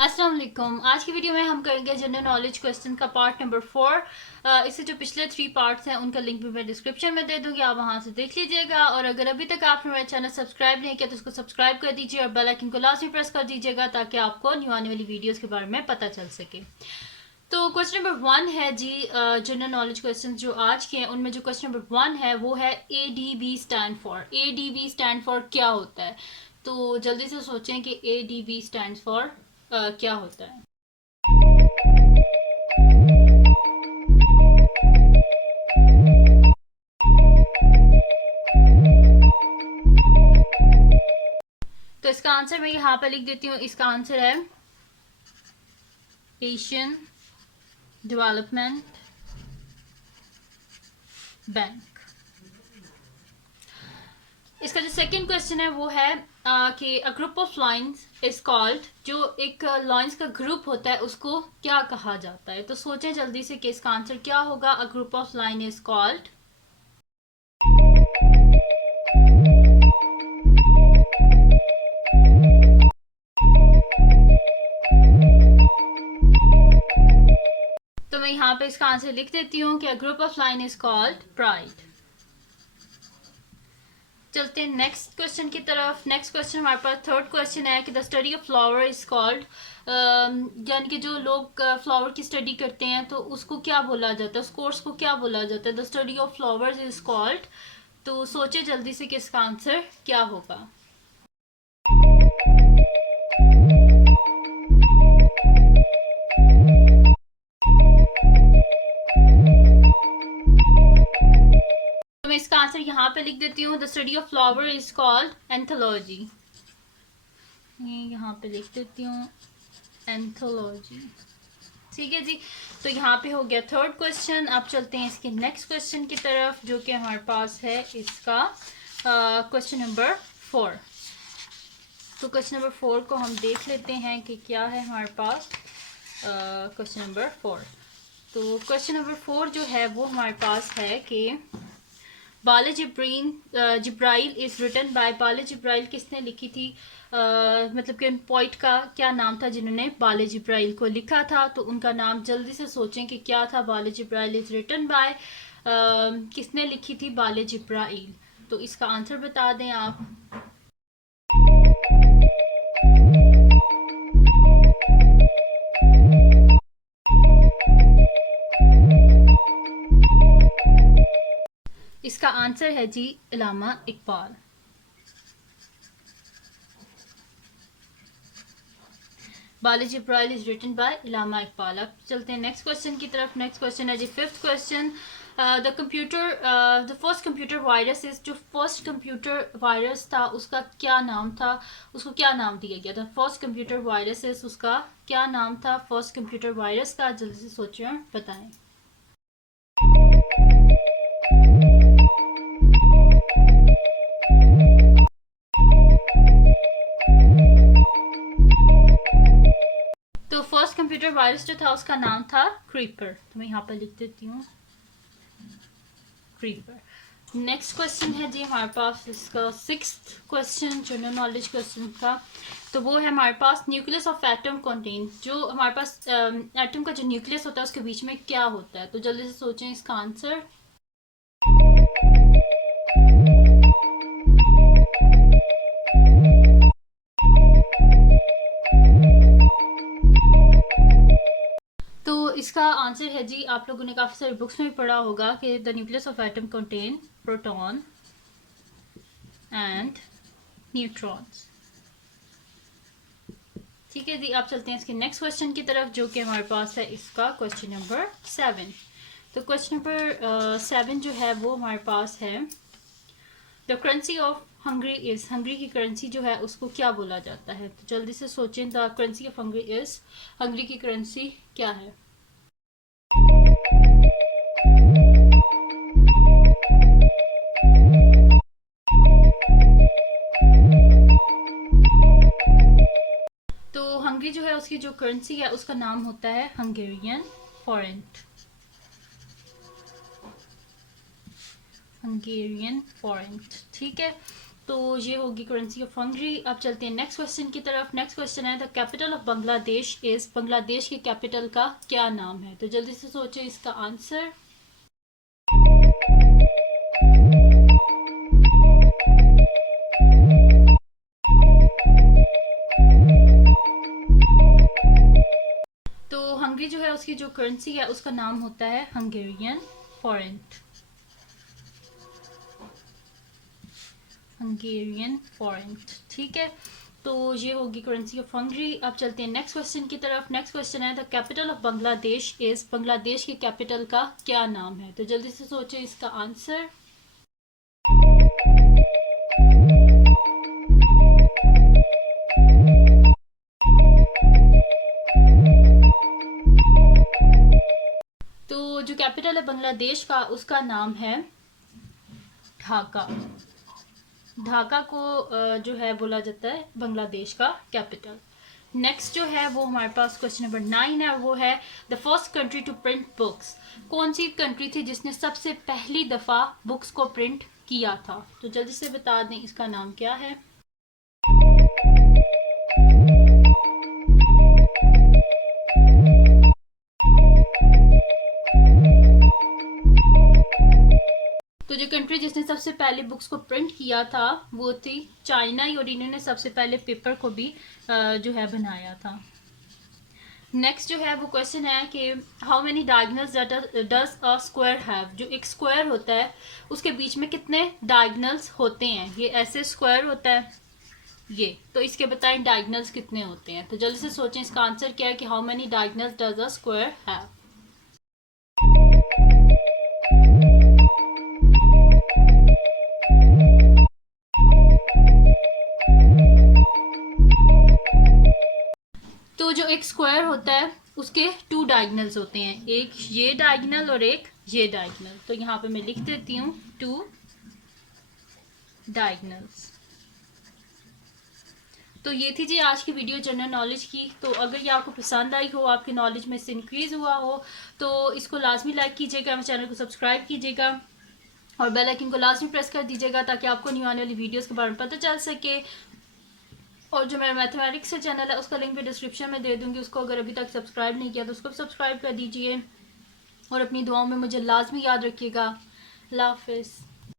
अस्सलाम वालेकुम। आज की वीडियो में हम करेंगे जनरल नॉलेज क्वेश्चन का पार्ट नंबर 4। इससे जो पिछले 3 पार्ट्स हैं उनका लिंक भी मैं डिस्क्रिप्शन में दे दूंगी, आप वहां से देख लीजिएगा। और अगर अभी तक आपने मेरा चैनल सब्सक्राइब नहीं किया तो उसको सब्सक्राइब कर दीजिए और बेल आइकन को लाजमी प्रेस कर दीजिएगा ताकि आपको न्यू आने वाली वीडियोस के बारे में पता चल सके। तो क्वेश्चन नंबर 1 है जी, जनरल नॉलेज क्वेश्चन जो आज के हैं उनमें जो क्वेश्चन नंबर 1 है वो है ADB stand for. ADB stand for क्या होता है? तो जल्दी से सोचें कि ADB स्टैंड फॉर क्या होता है। तो इसका आंसर मैं यहाँ पे लिख देती हूँ। इसका आंसर है एशियन डेवलपमेंट बैंक। इसका जो सेकंड क्वेश्चन है वो है कि a group of lines is called. जो एक लाइंस का ग्रुप होता है उसको क्या कहा जाता है? तो सोचें जल्दी से कि इसका आंसर क्या होगा। A group of line is called. तो मैं यहाँ पे इसका आंसर लिख देती हूँ कि a group of line is called pride. चलते हैं नेक्स्ट क्वेश्चन की तरफ। नेक्स्ट क्वेश्चन हमारे पास थर्ड क्वेश्चन है कि the study of flower is called. यानी कि जो लोग फ्लावर की स्टडी करते हैं तो उसको क्या बोला जाता है, उस कोर्स को क्या बोला जाता है? The study of flowers is called. तो सोचे जल्दी से कि इसका आंसर क्या होगा। तो मैं इसका आंसर यहाँ पे लिख देती हूँ। The study of flower is called anthology. यहाँ पे लिख देती हूँ एंथोलॉजी। ठीक है जी। तो यहाँ पे हो गया थर्ड क्वेश्चन। अब चलते हैं इसके नेक्स्ट क्वेश्चन की तरफ जो कि हमारे पास है इसका क्वेश्चन नंबर 4। तो क्वेश्चन नंबर 4 को हम देख लेते हैं कि क्या है हमारे पास। Question number 4। तो क्वेश्चन नंबर 4 जो है वो हमारे पास है कि बाले जिब्राइल इज रिटन बाय। बाले जिब्राइल किसने लिखी थी? मतलब कि उन पोइट का क्या नाम था जिन्होंने बाले जिब्राइल को लिखा था? तो उनका नाम जल्दी से सोचें कि क्या था। बाले जिब्राइल इज रिटन बाय, किसने लिखी थी बाले जिब्राइल? तो इसका आंसर बता दें आप। इसका आंसर है जी इलामा इकबाल। बाले जिब्राइल इज रिटन बाय इलामा इकबाल। अब चलते हैं नेक्स्ट क्वेश्चन की तरफ। नेक्स्ट क्वेश्चन है जी fifth question. The first computer virus is. जो फर्स्ट कंप्यूटर वायरस था उसका क्या नाम था? उसको क्या नाम दिया गया था? फर्स्ट कंप्यूटर वायरस इज, उसका क्या नाम था फर्स्ट कंप्यूटर वायरस का? जल्दी से सोचिए और बताएं। तो फर्स्ट कंप्यूटर वायरस जो था उसका नाम था क्रीपर। तो मैं यहाँ पर लिख देती हूँ क्रीपर। नेक्स्ट क्वेश्चन है जी हमारे पास इसका sixth question general knowledge question का। तो वो है हमारे पास न्यूक्लियस ऑफ एटम कंटेन। जो हमारे पास एटम का जो न्यूक्लियस होता है उसके बीच में क्या होता है? तो जल्दी से सोचें इसका आंसर। तो इसका आंसर है जी, आप लोगों ने काफी सारे बुक्स में भी पढ़ा होगा कि the nucleus of atom contain proton and neutrons. ठीक है जी। आप चलते हैं इसके नेक्स्ट क्वेश्चन की तरफ जो कि हमारे पास है इसका क्वेश्चन नंबर 7। तो क्वेश्चन नंबर 7 जो है वो हमारे पास है the currency of Hungary is. Hungary की करेंसी जो है उसको क्या बोला जाता है? तो जल्दी से सोचें। The currency of Hungary is, Hungary की करेंसी क्या है? तो हंगरी जो है उसकी जो करेंसी है उसका नाम होता है हंगेरियन फॉरेंट। हंगेरियन फॉरेंट। ठीक है। तो ये होगी करेंसी ऑफ हंगरी। अब चलते हैं नेक्स्ट क्वेश्चन की तरफ। नेक्स्ट क्वेश्चन है the capital of Bangladesh is, Bangladesh की कैपिटल का क्या नाम है? तो जल्दी से सोचें इसका आंसर। तो हंगरी जो है उसकी जो करेंसी है उसका नाम होता है हंगेरियन फॉरेंट, हंगेरियन फॉरेंट। ठीक है, तो ये होगी करेंसी ऑफ हंगरी। अब चलते हैं नेक्स्ट क्वेश्चन की तरफ। नेक्स्ट क्वेश्चन है the capital of Bangladesh is, Bangladesh की कैपिटल का क्या नाम है? तो जल्दी से सोचें इसका आंसर। तो जो कैपिटल है बांग्लादेश का उसका नाम है ढाका। ढाका को जो है बोला जाता है बांग्लादेश का कैपिटल। नेक्स्ट जो है वो हमारे पास क्वेश्चन नंबर 9 है, वो है the first country to print books. कौन सी कंट्री थी जिसने सबसे पहली दफा बुक्स को प्रिंट किया था? तो जल्दी से बता दें इसका नाम क्या है। तो जो कंट्री जिसने सबसे पहले बुक्स को प्रिंट किया था वो थी चाइना, और इन्होंने सबसे पहले पेपर को भी जो है बनाया था। नेक्स्ट जो है वो क्वेश्चन है कि how many diagonals does a square have. जो एक स्क्वायर होता है उसके बीच में कितने डायगोनल्स होते हैं? ये ऐसे स्क्वायर होता है ये, तो इसके बताएं डायगोनल्स कितने होते हैं? तो जल्दी से सोचें इसका आंसर क्या है कि how many diagonals does a square have. तो जो एक स्क्वायर होता है उसके 2 डायगोनल्स होते हैं, एक ये डायगोनल और एक ये डायगोनल। तो यहाँ पे मैं लिख देती हूँ 2 डायगोनल्स। तो ये थी जी आज की वीडियो जनरल नॉलेज की। तो अगर ये आपको पसंद आई हो, आपकी नॉलेज में से इंक्रीज हुआ हो, तो इसको लाजमी लाइक कीजिएगा, मेरे चैनल को सब्सक्राइब कीजिएगा और बेल आइकन को लाजमी प्रेस कर दीजिएगा ताकि आपको न्यू आने वाली वीडियोस के बारे में पता चल सके। और जो मेरा मैथमेटिक्स का चैनल है उसका लिंक भी डिस्क्रिप्शन में दे दूंगी, उसको अगर अभी तक सब्सक्राइब नहीं किया तो उसको भी सब्सक्राइब कर दीजिए और अपनी दुआओं में मुझे लाजमी याद रखिएगा। अल्लाह हाफिज़।